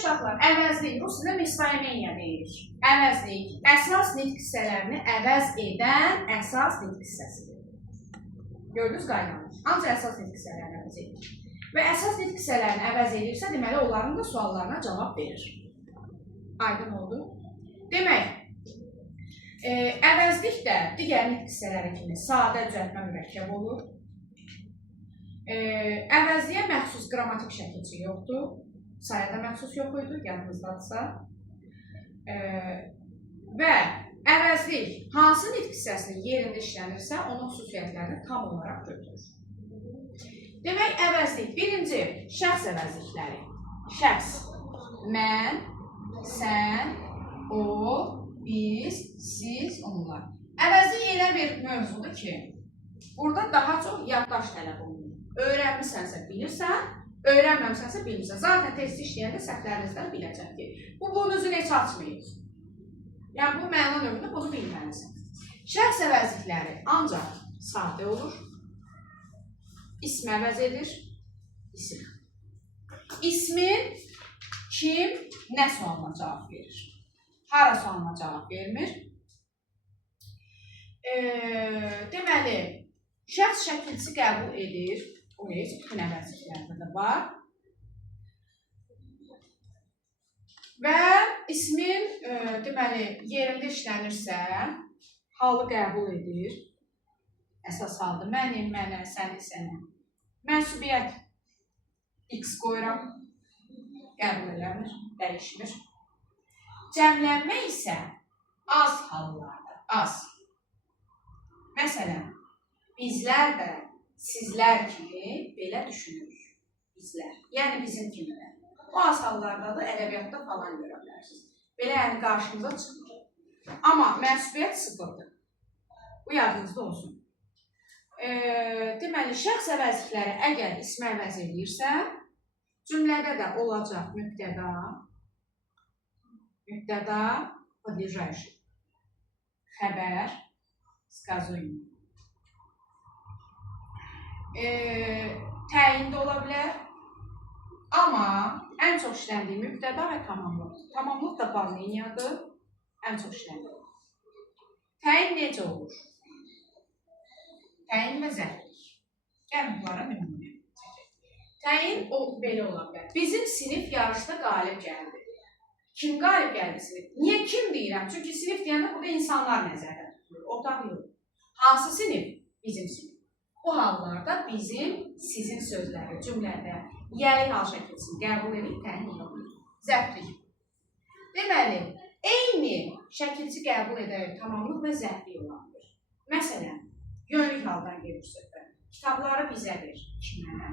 uşaqlar, əvəzlik, ruscada местоимение deyilir. Əvəzlik, əsas nitq hissələrini əvəz edən əsas nitq hissəsidir. Gördünüz qaydanı. Ancaq əsas nitq hissələrini əvəz edir. Və əsas nitq hissələrini əvəz edirsə, deməli, onların da suallarına cavab verir. Aydın oldu. Demək, əvəzlik də digər nitq hissələri kimi sadə düzəltmə mürəkkəb olur. Əvəzliyə məxsus qrammatik şəkilçi yoxdur. Sayada məxsus yox idi, yadınızdadırsa. Və əvəzlik hansı nitq hissəsinin yerində işlənirsə, onun xüsusiyyətlərini tam olaraq götürür. Demək, əvəzlik, birinci, şəxs əvəzlikləri. Şəxs, mən, sən, o, biz, siz, onlar. Əvəzlik elə bir mövzudur ki, burada daha çox yaddaş tələb olunur. Öyrənmisənsə bilirsən, öyrənməmisənsə bilmirsən. Zaten testi işləyəndə səhvlərinizdən biləcək ki, bu boynunuzu heç açmayır. Yəni, bu məna növündə bunu bilməlisən. Şəxs əvəzlikləri ancaq sadə olur, ism əvəz edir, isim. İsmin kim, nə sualına cavab verir? Hara sualına cavab vermir? Deməli, şəxs şəkilçi qəbul edir, o heç bütün əvəzliklərdə də var. Və ismin, deməli, yerində işlənirsə, halı qəbul edir. Əsas haldır, mənim, mənə, səni, sənə. Mənsubiyyət X qoyuram, qəbul eləmir, dəyişmir. Cəmlənmə isə az hallardır, az. Məsələn, bizlər də sizlər kimi belə düşünürük. Bizlər, yəni bizim kimilər. O az hallarda da ədəbiyyatda falan görə bilərsiniz. Belə yəni qarşımıza çıxmır. Amma mənsubiyyət sıfırdır. Bu yadınızda olsun. Deməli, şəxs əvəzlikləri əgər ismi əvəz edirsə, cümlədə də olacaq mübtəda, подлежащий, xəbər, сказуемый. Təyin də ola bilər. Amma ən çox işləndiyi mübtəda və tamamlıq. Tamamlıq da bağleniyadır, ən çox işləndiyi. Təyin necə olur? Təyin və zərflik. Gəlin bunlara nümunə çəkək. Təyin belə ola bilər. Bizim sinif yarışda qalib gəldi. Kim qalib gəldi sinif? Niyə kim deyirəm? Çünki sinif deyəndə burada insanlar nəzərdə tutulur. Otaq yox. Hansı sinif? Bizim sinif. Bu hallarda bizim, sizin sözləri cümlədə yəli hal şəkilçisini qəbul edib təyin olunur. Zərflik. Deməli, eyni şəkilçi qəbul edərək tamamlıq və zərflik olandır. Məsələn, yönlük haldan gedir söhbət. Kitabları bizə ver, kimə?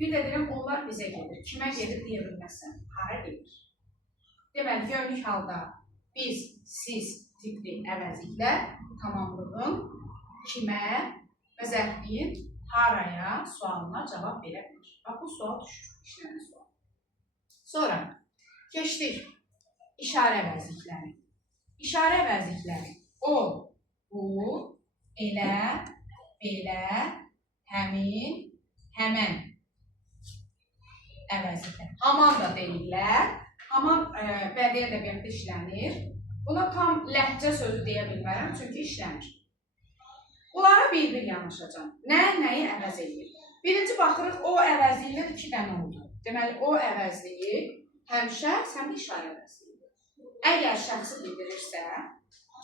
Bir də deyirəm, onlar bizə gedir. Kimə gedir deyə bilməzsən, hara gedir? Deməli, yönlük halda biz, siz tipli əvəzliklər tamamlığın kimə və zərfliyin haraya sualına cavab verə bilir. Bax, bu sual düşür, işlənən sual. Sonra, keçdik işarə əvəzlikləri. İşarə əvəzlikləri o, bu, elə, belə, həmin, həmən əvəzliklər. Haman da deyirlər. Haman bədii ədəbiyyatda işlənir. Buna tam ləhcə sözü deyə bilmərəm, çünki işlənir. Bunlara bir-bir yanaşacaq. Nəyi əvəz edir? Birinci baxırıq, o əvəzliklər 2 dənə oldu. Deməli, o əvəzliyi həm şəxs, həm də işarə əvəzliyidir. Əgər şəxsi bildirirsə,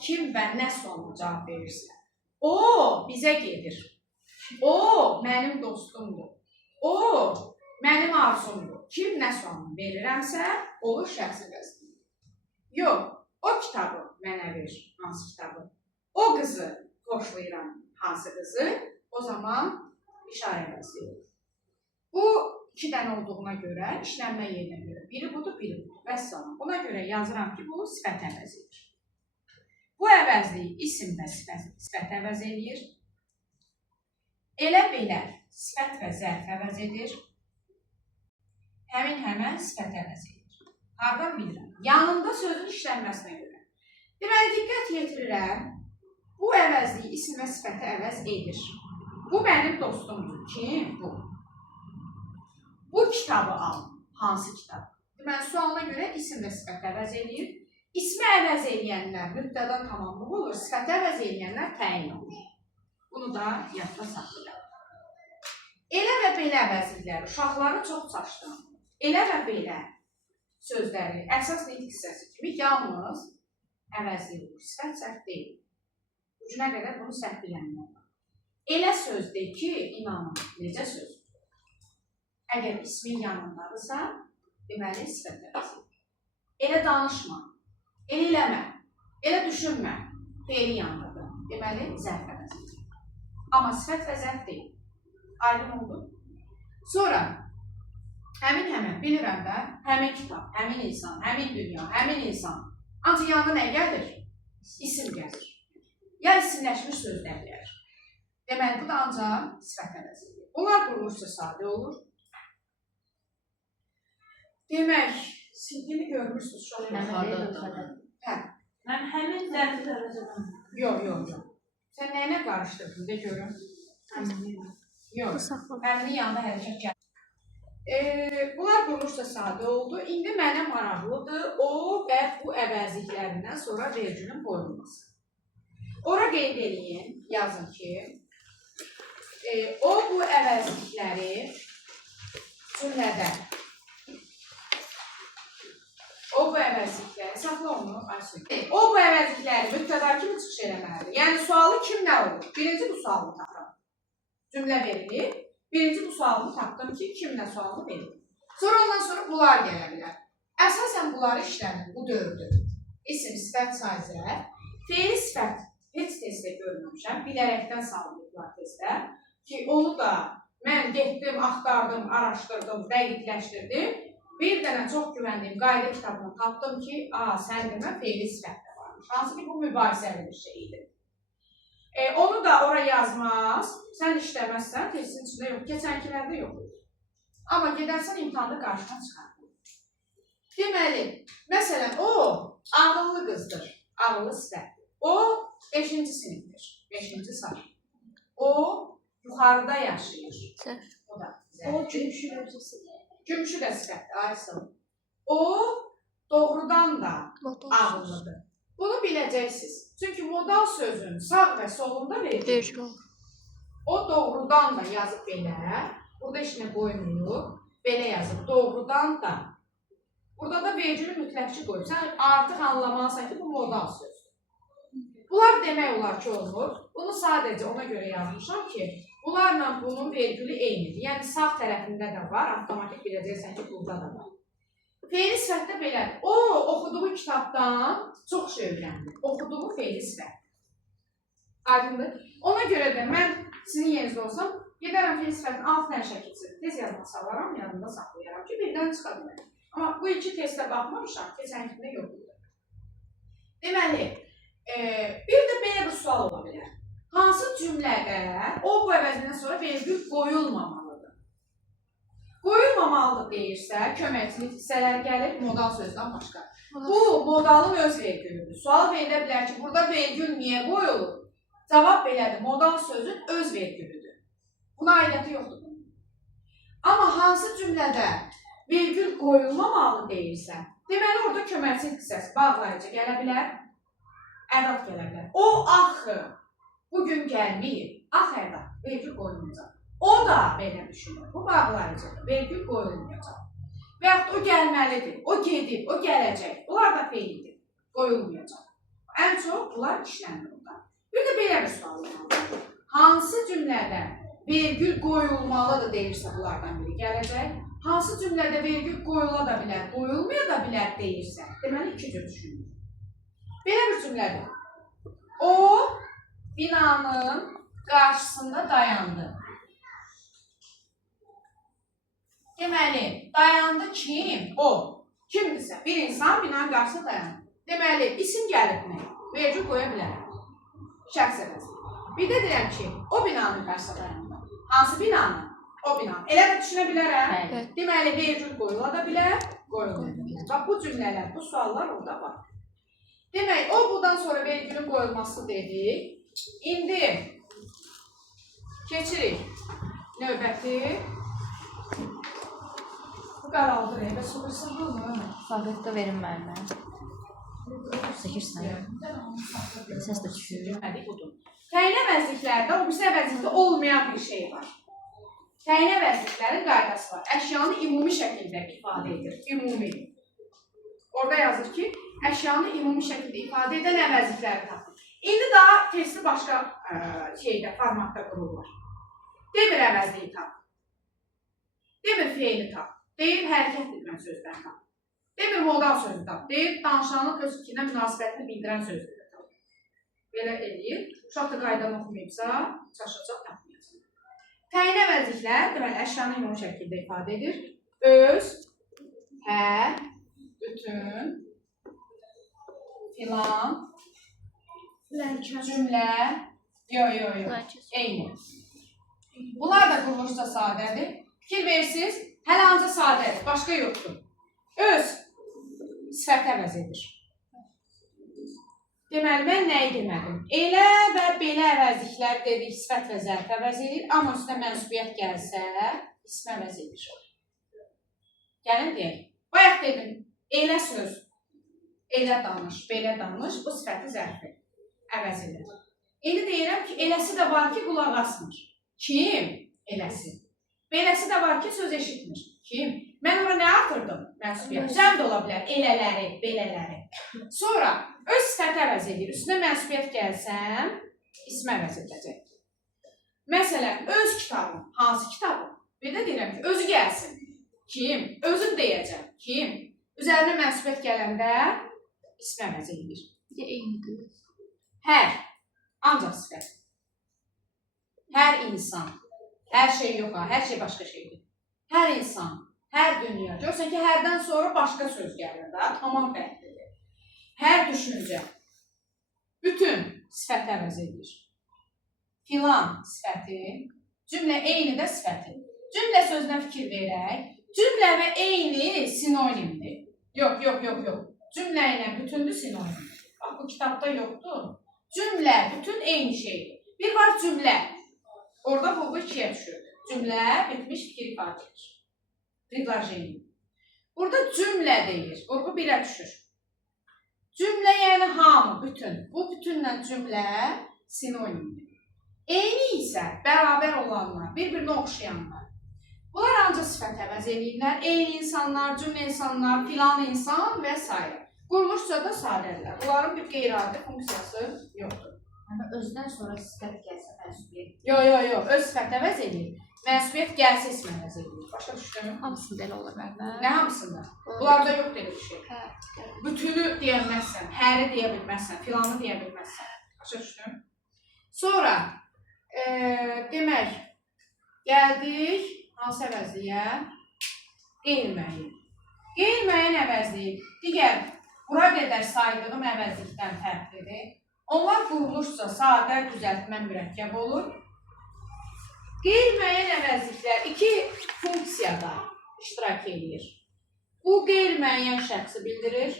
kim və nə sualına cavab verirsə, o bizə gedir. O mənim dostumdur. O mənim arzumdur. Kim nə sualını verirəmsə, olur şəxsi əvəzliyi. Yox, o kitabı mənə ver, hansı kitabı? O qızı xoşlayıram, hansı qızı? O zaman işarə əvəzliyi olur. Bu 2 dənə olduğuna görə, işlənmə yerinə görə. Biri budur, biri budur. Vəssalam. Buna görə yazıram ki, bu sifət əvəzidir. Bu əvəzliyi isim və sifət əvəz edir. Elə belə sifət və zərf əvəz edir. Həmin həmən sifət əvəz edir. Hardan bilirəm? Yanında sözün işlənməsinə görə. Deməli, diqqət yetirirəm. Bu əvəzliyi isim və sifəti əvəz edir. Bu mənim dostumdur. Kim? Bu. Bu kitabı al. Hansı kitab? Deməli, sualına görə isim və sifət əvəz eləyir. İsmi əvəz eləyənlər mübtəda tamamlıq olur, sifəti əvəz eləyənlər təyin olur. Bunu da yadda saxlayaq. Elə və belə əvəzlikləri uşaqları çox çaşdırır. Elə və belə sözləri əsas nitq hissəsi kimi yalnız əvəzlik olur, sifət səhv deyil. Ucuna qədər bunu səhv bilənlər var. Elə sözdür ki, inanın, necə sözdür? Əgər ismin yanındadırsa, deməli sifət əvəzlik. Elə danışma, elə eləmə, elə düşünmə, feili yanındadır. Deməli, zərf əvəzlik. Amma sifət və zərf deyil. Aydın oldu. Sonra, həmin, bilirəm də, həmin kitab, həmin insan, həmin dünya, həmin insan. Ancaq yanına nə gəlir? İsim gəlir. Ya isimləşmiş sözlər gəlir. Deməli, bu da ancaq sifət əvəzlidir. Bunlar qurulursa sadə olur. Demək, silgini görmürsünüz şu an. Mən həmin zərfi tərəzədən. Yox. Sən nəyinə qarışdırdın, de görüm. Yox, həminin yanında hərəkət gəlir. Bunlar qurulursa sadə oldu. İndi mənə maraqlıdır o və bu əvəzliklərindən sonra vergülün qoyulması. Ora qeyd eləyin, yazın ki, o bu əvəzlikləri cümlədə o bu əvəzlikləri, saxla onu, o bu əvəzlikləri mübtəda kimi çıxış eləməlidir. Yəni, sualı kim nə olur? Birinci bu sualını tapdım. Cümlə verilir. Birinci bu sualını tapdım ki, kim nə sualını verir. Sonra ondan sonra bunlar gələ bilər. Əsasən bunları işləmir, bu dördür. İsim, sifət, saizə, feili sifət heç testdə görməmişəm. Bilərəkdən salındıqlar testdə ki, onu da mən getdim, axtardım, araşdırdım, dəqiqləşdirdim. Bir dənə çox güvəndiyim qayda kitabını tapdım ki, sən demə feili sifət də varmış. Hansı ki, bu mübahisəli bir şeydir. Onu da ora yazmaz, sən işləməzsən, testin içində yox, keçənkilərdə yox. Amma gedərsən imtihanda qarşına çıxardır. Deməli, məsələn, o ağıllı qızdır, ağıllı sifətdir. O 5-ci sinifdir, 5-ci sınıf. O yuxarıda yaşayır. O da zərfdir. Gümüşü də sifətdir, aysın. O doğrudan da ağıllıdır. Bunu biləcəksiniz. Çünki modal sözün sağ və solunda verilir. O doğrudan da yazıb belə, burada işinə qoymuyor, belə yazıb doğrudan da. Burada da vergülü mütləqçi qoyub. Sən artıq anlamalısan ki, bu modal sözdür. Bunlar demək olar ki, olmur. Bunu sadəcə ona görə yazmışam ki, bunlarla bunun vergülü eynidir. Yəni, sağ tərəfində də var, avtomatik biləcəksən ki, burada da var. Feili sifətdə belədir. O, oxuduğu kitabdan çox şey öyrəndir. Oxuduğu feili sifət. Aydındır. Ona görə də mən sizin yerinizdə olsam, gedərəm feili sifətin 6 dənə şəkilçisi tez yazma salaram, yanında saxlayaram ki, birdən çıxa bilərim. Amma bu iki testə baxmamışam, keçənkində yoxdur. Deməli, bir də belə bir sual ola bilər. Hansı cümlədə o bu əvəzindən sonra vergül qoyulmamalıdır? Qoyulmamalıdır deyirsə, köməkçilik hissələri gəlir modal sözdən başqa. Bu, modalın öz vergülüdür. Sual verilə bilər ki, burada vergül niyə qoyulur? Cavab belədir, modal sözün öz vergülüdür. Buna aidiyyəti yoxdur. Amma hansı cümlədə vergül qoyulmamalı deyirsə, deməli, orada köməkçilik hissəsi bağlayıcı gələ bilər, ədat gələ bilər. O, axı, bugün gəlməyib, ax ədat, vergül qoyulmayacaq. O da belə düşünür, bu bağlayıcıdır, vergül qoyulmayacaq. Və yaxud o gəlməlidir, o gedib, o gələcək, bunlar da feilidir, qoyulmayacaq. Ən çox bunlar işlənir orada. Bir də belə bir sual var. Hansı cümlədə vergül qoyulmalıdır deyirsə, bunlardan biri gələcək. Hansı cümlədə vergül qoyula da bilər, qoyulmaya da bilər deyirsə, deməli iki cür düşünür. Belə bir cümlədir. O, binanın qarşısında dayandı. Deməli, dayandı kim? O. Kimdirsə, bir insan binanın qarşısında dayandı. Deməli, isim gəlib mi? Vergül qoya bilər. Şəxs əvəzi. Bir də deyirəm ki, o binanın qarşısında dayandı. Hansı binanın? O binanın. Elə də düşünə bilərəm. Deməli, vergül qoyula da bilər, qoyula da bilər. Bax, bu cümlələr, bu suallar orada var. Demək, o bundan sonra vergülün qoyulması dedik. İndi keçirik növbəti qaraldır, və soruşsana mı? Fabrik verin müəllimə. Çəkirsən. Səs də düşür. Deməli, budur. Təyin əvəzliklərdə o birisi əvəzlikdə olmayan bir şey var. Təyin əvəzliklərin qaydası var. Əşyanı ümumi şəkildə ifadə edir. Ümumi. Orada yazır ki, əşyanı ümumi şəkildə ifadə edən əvəzlikləri tapın. İndi daha testi başqa formatda qurulur. Demir əvəzliyi tap. Demir feili tap. Deyir hərəkət edilən sözləri tap. Demir modal sözü tap. Deyir danışanın öz fikrinə münasibətini bildirən sözləri tap. Belə eləyir. Uşaq da qaydanı oxumayıbsa, çaşacaq tapmayacaq. Təyin əvəzliklər, deməli, əşyanı ümumi şəkildə ifadə edir. Öz, hər, bütün, filan, cümlə, eyni. Bunlar da quruluşda sadədir. Fikir versiniz, hələ ancaq sadədir, başqa yoxdur. Öz sifət əvəz edir. Deməli, mən nəyi demədim? Elə və belə əvəzliklər dedik, sifət və zərf əvəz edir, amma üstə mənsubiyyət gəlsə, ism əvəz edir. Gəlin deyək. Bayaq dedim, elə söz, elə danış, belə danış, bu sifəti zərfi əvəz edir. İndi deyirəm ki, eləsi də var ki, qulaq asmır. Kim? Eləsi. Beləsi də var ki, söz eşitmir. Kim? Mən ora nə artırdım? Mənsubiyyət. Cəm də ola bilər. Elələri, belələri. Sonra öz sifəti əvəz edir. Üstünə mənsubiyyət gəlsəm, ismi əvəz edəcək. Məsələn, öz kitabım. Hansı kitabım? Bir də deyirəm ki, özü gəlsin. Kim? Özüm deyəcəm. Kim? Üzərinə mənsubiyyət gələndə ismi əvəz edir. Eynidir. Hər. Ancaq sifət. Hər insan. Hər şey yox, hər şey başqa şeydir. Hər insan, hər dünya. Görürsən ki, hərdən sonra başqa söz gəlir də, tamam fərqlidir. Hər düşüncə, bütün sifəti əvəz edir. Filan sifəti, cümlə eyni də sifəti. Cümlə sözünə fikir verək. Cümlə və eyni sinonimdir. Yox. Cümlə ilə bütündür sinonimdir. Bax, bu kitabda yoxdur. Cümlə, bütün eyni şeydir. Bir var cümlə. Orada vurgu ikiyə düşür. Cümlə, bitmiş fikir ifadə edir. Ridlajeni. Burada cümlə deyir. Vurgu birə düşür. Cümlə yəni hamı, bütün. Bu bütünlə cümlə sinonimdir. Eyni isə bərabər olanlar, bir-birinə oxşayanlar. Bunlar ancaq sifət əvəz edirlər. Eyni insanlar, cümlə insanlar, filan insan və s. Quruluşca da sadədirlər. Bunların bir qeyri-adi funksiyası yoxdur. Özdən sonra sifət gəlsə mənsubiyyət. Yox, öz sifət əvəz edir. Mənsubiyyət gəlsə ism əvəz edir. Başa düşdün? Hamısında elə ola bilər. Nə hamısında? Bunlarda yox belə bir şey. Bütünü deyə bilməzsən, həri deyə bilməzsən, filanı deyə bilməzsən. Başa düşdün? Sonra, demək, gəldik hansı əvəzliyə? Qeyri-müəyyən. Qeyri-müəyyən əvəzlik, digər, bura qədər saydığım əvəzlikdən fərqlidir. Onlar quruluşca sadə, düzəltmə, mürəkkəb olur. Qeyri-müəyyən əvəzliklər iki funksiyada iştirak edir. Bu, qeyri-müəyyən şəxsi bildirir.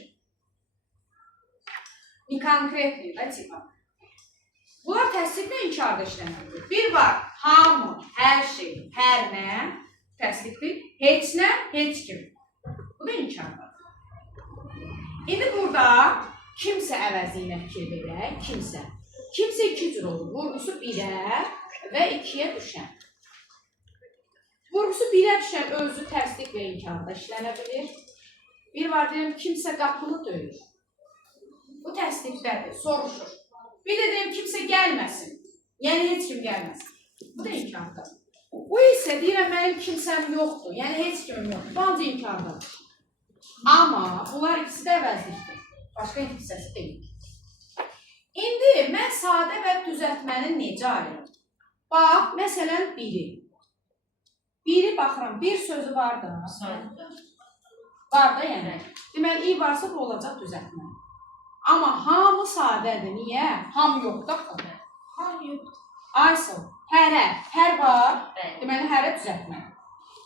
Konkretli də tipa. Bunlar təsdiqlə inkarda işləməlidir. Bir var, hamı, hər şey, hər nə təsdiqdir. Heç nə, heç kim. Bu da inkarda. İndi burada kimsə əvəzliyinə fikir verək, kimsə. Kimsə iki cür olur. Vurgusu birə və ikiyə düşən. Vurgusu birə düşən özü təsdiq və inkarda işlənə bilir. Bir var deyim, kimsə qapını döyür. Bu təsdiqdədir, soruşur. Bir də deyim, kimsə gəlməsin. Yəni, heç kim gəlməsin. Bu da inkarda. Bu isə deyirəm, mənim kimsəm yoxdur. Yəni, heç kimim yoxdur. Bu ancaq inkardadır. Amma bunlar ikisi də əvəzlikdir. Başqa hissəsi deyil. İndi mən sadə və düzəltməni necə ayırım? Bax, məsələn, biri. Biri baxıram, bir sözü var da. Var da, yəni. Deməli, i varsa bu olacaq düzəltmə. Amma hamı sadədir. Niyə? Ham yoxdur axı. Ham yoxdur. Aysıl, hərə, hər var. Deməli, hərə düzəltmə.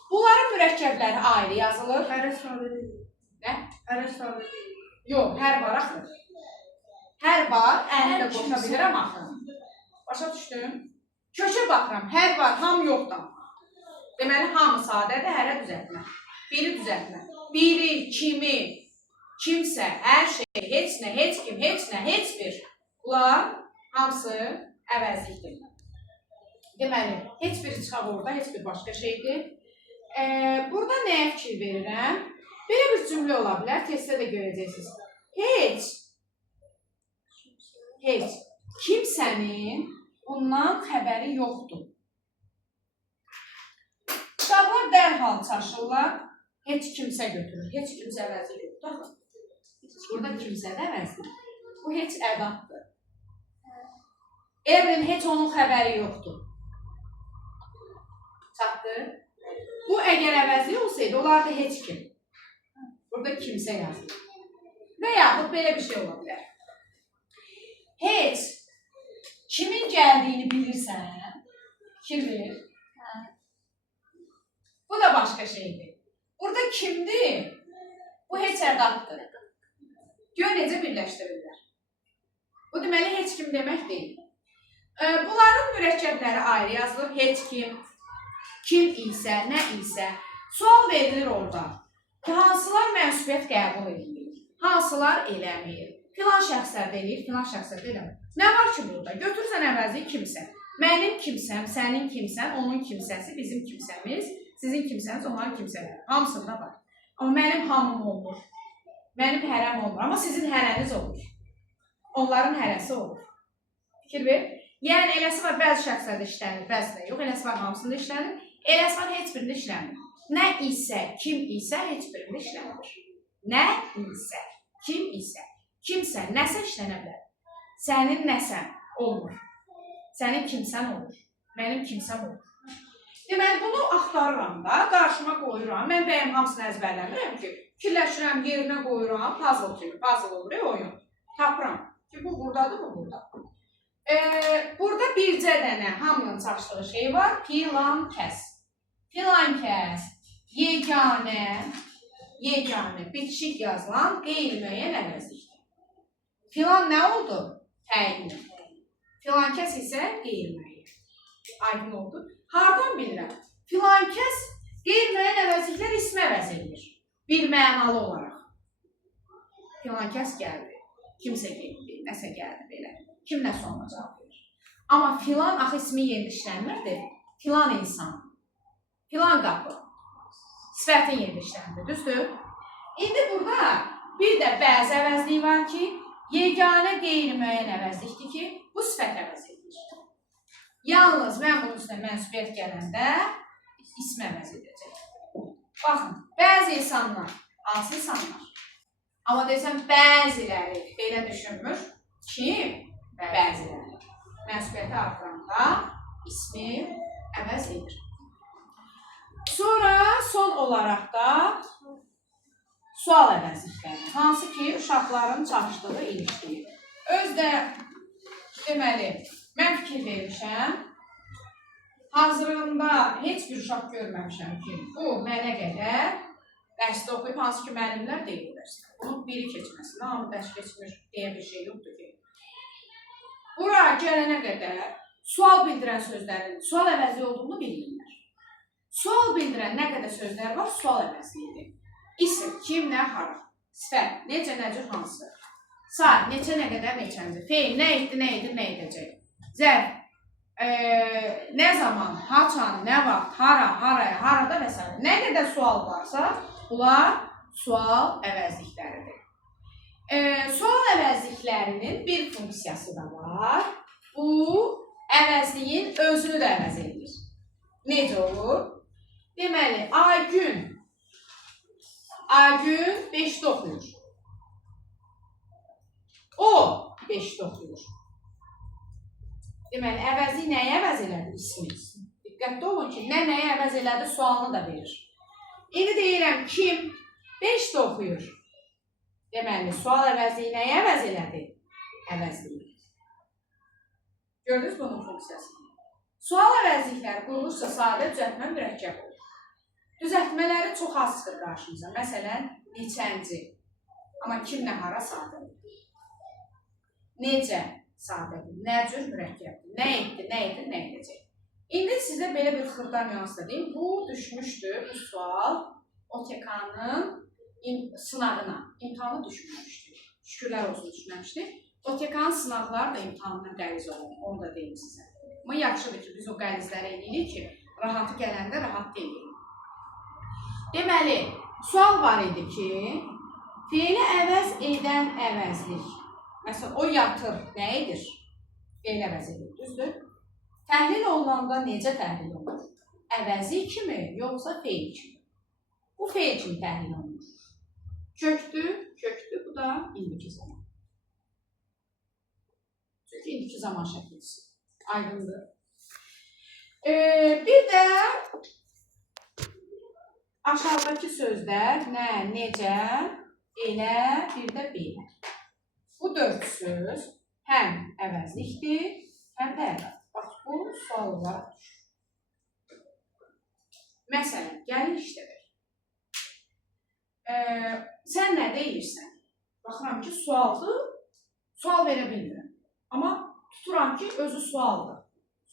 Bunların mürəkkəbləri ayrı yazılır. Hərə sadə deyil. Nə? Hərə sadə deyil. Yox, hər var axı. Hər var, əni də qoşa bilirəm axı. Başa düşdün? Köşə baxıram, hər var, ham yoxdur. Deməli, hamı sadədir, hərə düzəltmə. Biri düzəltmə. Biri, kimi, kimsə, hər şey, heç nə, heç kim, heç nə, heç bir. Bunlar hamısı əvəzlikdir. Deməli, heç biri çıxaq orada, heç bir başqa şeydir. Burada nəyə fikir verirəm? Belə bir cümlə ola bilər, testdə də görəcəksiniz. Heç kimsənin bundan xəbəri yoxdur. Uşaqlar dərhal çaşırlar, heç kimsə götürür, heç kimsə əvəzi yoxdur. Burada kimsə də əvəzdir. Bu heç ədatdır. Elə bilin, heç onun xəbəri yoxdur. Çatdı? Bu əgər əvəzli olsaydı, olardı heç kim. Burada kimsə yazılır. Və yaxud belə bir şey ola bilər. Heç kimin gəldiyini bilirsən, fikir verir. Bu da başqa şeydir. Burada kimdir? Bu heç ədatdır. Gör necə birləşdirirlər. Bu deməli heç kim demək deyil. Bunların mürəkkəbləri ayrı yazılır. Heç kim, kim isə, nə isə. Sual verilir orada. Hansılar mənsubiyyət qəbul edilir? Hansılar eləmir? Filan şəxslər deyir, filan şəxslər eləmir. Nə var ki burada? Götürsən əvəzi kimsə. Mənim kimsəm, sənin kimsən, onun kimsəsi, bizim kimsəmiz, sizin kimsəniz, onların kimsələri. Hamısında var. Amma mənim hamım olmur. Mənim hərəm olmur. Amma sizin hərəniz olur. Onların hərəsi olur. Fikir ver. Yəni, eləsi var, bəzi şəxslərdə işlənir, bəzi də yox. Eləsi var, hamısında işlənir. Eləsi var, heç birində işlənir. Nə isə, kim isə, heç birində işlənir. Nə isə, kim isə, kimsə, nəsə işlənə bilər. Sənin nəsən olmur. Sənin kimsən olur. Mənim kimsəm olur. Deməli, bunu axtarıram da, qarşıma qoyuram. Mən bəyəm hamısını əzbərləmirəm ki, fikirləşirəm, yerinə qoyuram, puzzle kimi, puzzle olur, oyun. Tapıram ki, bu buradadır, bu burada. Burada bircə dənə hamının çaşdığı şey var, filan kəs. Filan kəs, yeganə, bitişik yazılan qeyri-müəyyən əvəzlikdir. Filan nə oldu? Təyin. Filan kəs isə qeyri-müəyyən. Aydın oldu. Hardan bilirəm? Filan kəs qeyri-müəyyən əvəzliklər ismi əvəz edir. Bir mənalı olaraq. Filan kəs gəldi, kimsə getdi, nəsə gəldi belə. Kim nə sonra cavab verir? Amma filan axı ismi yeni işlənmirdi. Filan insan, filan qapı. Sifətin yeni işləndir, düzdür? İndi burada bir də bəzi əvəzlik var ki, yeganə qeyri-müəyyən əvəzlikdir ki, bu sifət əvəz edir. Yalnız mən bunun üstünə mənsubiyyət gələndə ismi əvəz edəcək. Baxın, bəzi insanlar, hansı insanlar? Amma desəm, bəziləri belə düşünmür. Kim? Bəziləri. Mənsubiyyəti artıranda ismi əvəz edir. Sonra son olaraq da sual əvəzlikləri. Hansı ki, uşaqların çalışdığı ilişkiyi. Özdə, deməli, mən fikir vermişəm. Hazırlığında heç bir uşaq görməmişəm ki, bu mənə qədər dərsdə oxuyub, hansı ki, müəllimlər deyil dərsdə. Bunun biri keçməsin, amma dərs keçmir deyə bir şey yoxdur ki. Bura gələnə qədər sual bildirən sözlərin sual əvəzi olduğunu bilirlər. Sual bildirən nə qədər sözlər var, sual əvəzidir. İsim, kim, nə, hara. Sifət, necə, nəcür, hansı. Saat, neçə, nə qədər, neçənci. Feil, nə etdi, nə edir, nə edəcək. Zərf, nə zaman, haçan, nə vaxt, hara, haraya, harada və s. Nə qədər sual varsa, bunlar sual əvəzlikləridir. Sual əvəzliklərinin bir funksiyası da var. Bu, əvəzliyin özünü də əvəz edir. Necə olur? Deməli, Aygün 5-də oxuyur. O 5-də oxuyur. Deməli, əvəzlik nəyə əvəz elədi? İsmi. Diqqətli olun ki, nəyə əvəz elədi, sualını da verir. İndi deyirəm, kim 5-də oxuyur? Deməli, sual əvəzliyi nəyə əvəz elədi? Əvəzliyi. Gördünüz bunun funksiyasını? Sual əvəzlikləri qurulursa sadə, düzəltmə mürəkkəb olur. Düzəltmələri çox az çıxır qarşımıza. Məsələn, neçənci. Amma kim, nə, hara sadədir. Necə sadədir. Nə cür mürəkkəbdir. Nə etdi, nə edir, nə edəcək. İndi sizə belə bir xırda nüans da deyim. Bu düşmüşdür, bu sual OTK-nın sınağına, imtahanı düşməmişdi. Şükürlər olsun düşməmişdi. OTK-nın sınaqları da imtahanına qəliz olun, onu da deyim sizə. Amma yaxşıdır ki, biz o qəlizləri edirik ki, rahatı gələndə rahat deyilik. Deməli, sual var idi ki, feili əvəz edən əvəzlik. Məsələn, o yatır, nə edir? Feil əvəz edir, düzdür? Təhlil olunanda necə təhlil olunur? Əvəzi kimi, yoxsa feil kimi? Bu feil kimi təhlil olunur. Kökdü, bu da indiki zaman. Çünki indiki zaman şəklisi. Aydındır. Bir də aşağıdakı sözlər nə, necə, elə, bir də belə. Bu 4 söz həm əvəzlikdir, həm də əvəz. Bax, bu sual olaraq düşür. Məsələn, gəlin işlədir. Sən nə deyirsən? Baxıram ki, sualdır, sual verə bilmirəm. Amma tuturam ki, özü sualdır.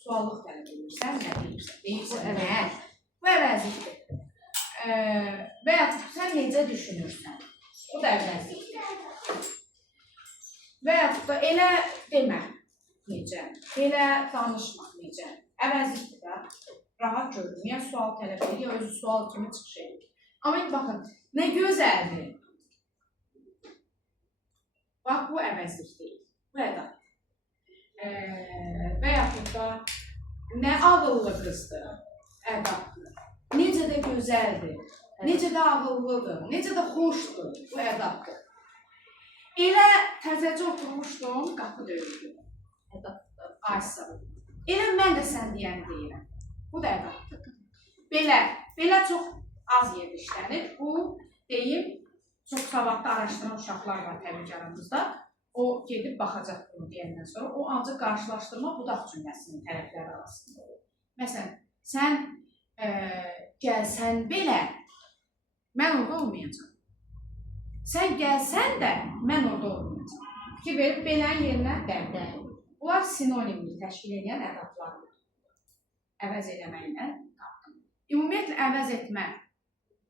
Suallıq tələb edirsən, nə deyirsən? Deyirsən, nə? Bu əvəzlikdir. Və ya sən necə düşünürsən? Bu da əvəzlikdir. Və ya da elə demə, necə? Elə danışma, necə? Əvəzlikdir də. Rahat görür. Niyə sual tələb edir, ya özü sual kimi çıxış edir. Amma baxın, nə gözəldir. Bax, bu əvəzlik deyil. Bu ədadır. Və yaxud da nə ağıllı qızdır, ədadır. Necə də gözəldir, necə də ağıllıdır, necə də xoşdur, bu ədadır. Elə təzəcə oturmuşdum, qapı döyüldü. Ədadır, aysa. Elə mən də sən deyəni deyirəm. Bu da ədadır. Belə çox az yerdə işlənir. Bu deyim, çox savadlı araşdıran uşaqlar var təbii ki aramızda. O gedib baxacaq bunu deyəndən sonra. O ancaq qarşılaşdırma budaq cümləsinin tərəfləri arasında olur. Məsələn, sən gəlsən belə, mən orada olmayacam. Sən gəlsən də, mən orada olmayacam. Fikir verib, belənin yerinə dədə. Bunlar sinonimlik təşkil edən ədadlardır. Əvəz eləməklə tapdım. Ümumiyyətlə, əvəz etmə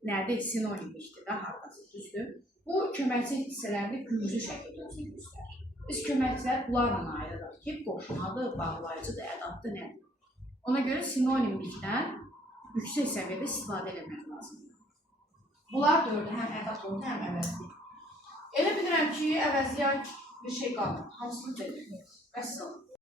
nədir? Sinonimlikdir də, haradasın, düzdür? Bu, köməkçi hissələrini gürcü şəkildə özünü göstərir. Biz köməkçilər bunlarla ayrılır ki, qoşmadır, bağlayıcıdır, ədaddır, nədir? Ona görə sinonimlikdən yüksək səviyyədə istifadə eləmək lazımdır. Bunlar dördü həm ədad oldu, həm əvəzlik. Elə bilirəm ki, əvəzliyə bir şey qalmır. Hamısını dedim. Vəssalam.